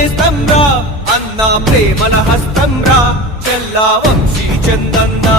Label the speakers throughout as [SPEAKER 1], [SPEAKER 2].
[SPEAKER 1] చేస్తంరా అన్నా ప్రేమల హస్తంరా చెల్లా వంశీ చందన్నా.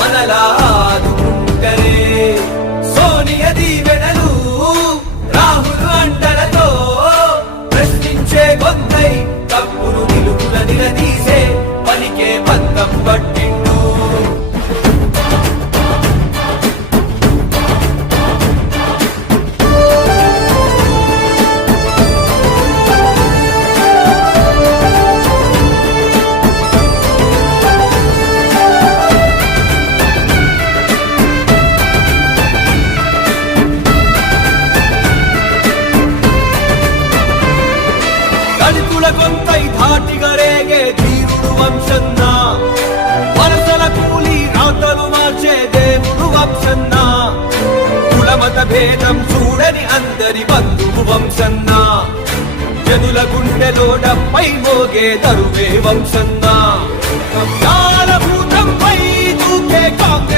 [SPEAKER 1] మనలా ఆదుకుంటరే సోనియ దీవెనలు రాహుల్ అండలతో ప్రశ్నించే గొంతై తప్పును నిలుపుల నిలదీసే పలికే పంతం పట్టిండు దళితుల కొంతై ధాటిగా రేగే ధీరుడు వంశన్న. వరసల కూలి రాతలు మార్చే దేవుడు వంశన్న. కులమత భేదం చూడని అందరి బంధువు వంశన్న. జనుల గుండెలో డప్పై మోగే తరువే వంశన్న. కబ్జాల భూతంపై దూకే కాంగ్రెస్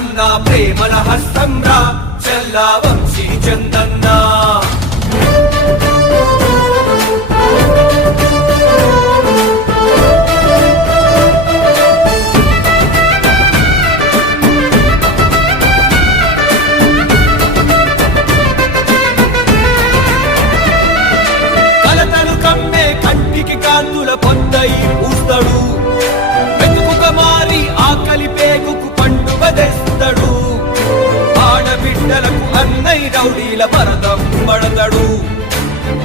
[SPEAKER 1] అన్న ప్రేమల హస్తం చల్లా వంశీ చందన్నా. రౌడీల భరతం పడతడు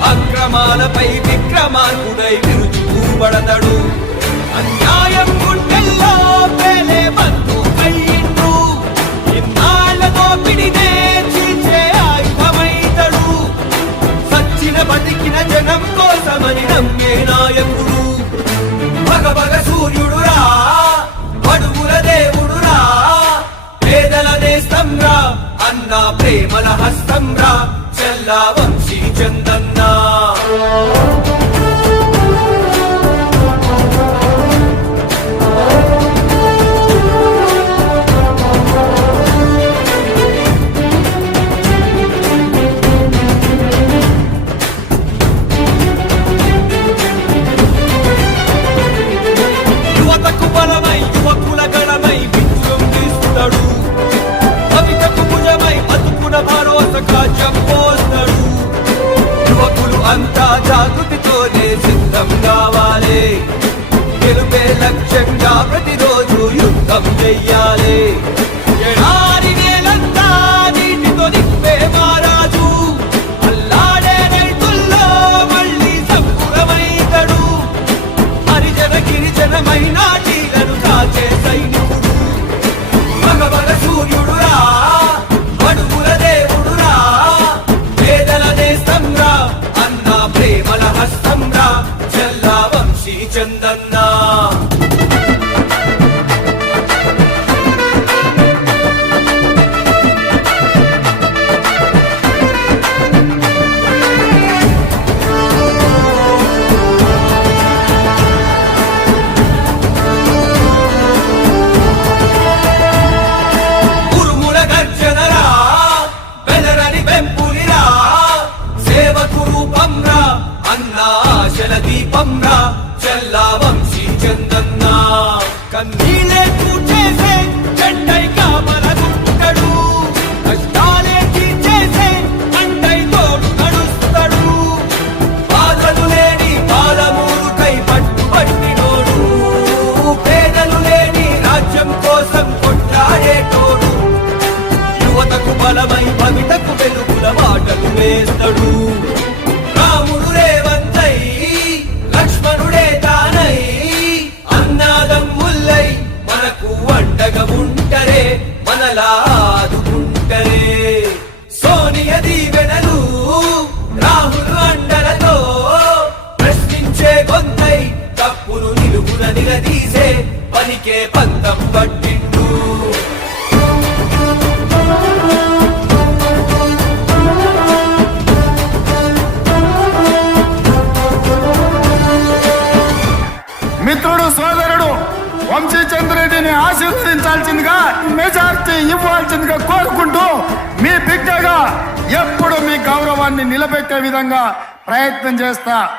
[SPEAKER 1] అక్రమాలపై విక్రమార్కుడై విరుచూపడతాడు అన్యాయం గుండెల్లో పేలే బంధు అయ్యిండు ఇన్నాళ్ళ దోపిడినే చీల్చే ఆయుధమైతడు. సచ్చిన బతికిన జనం కోసమని నమ్మే నాయకుడు ప్రేమల హస్తం రా చల్లా వంశీ చందన. భరోసగా పోస్తాడు యువకులు అంతా జాగృతితోనే సిద్ధం కావాలి. గెలుపే లక్ష్యంగా ప్రతిరోజు యుద్ధం చెయ్యాలి.
[SPEAKER 2] ఎప్పుడు మీ గౌరవాన్ని నిలబెట్టే విధంగా ప్రయత్నం చేస్తా.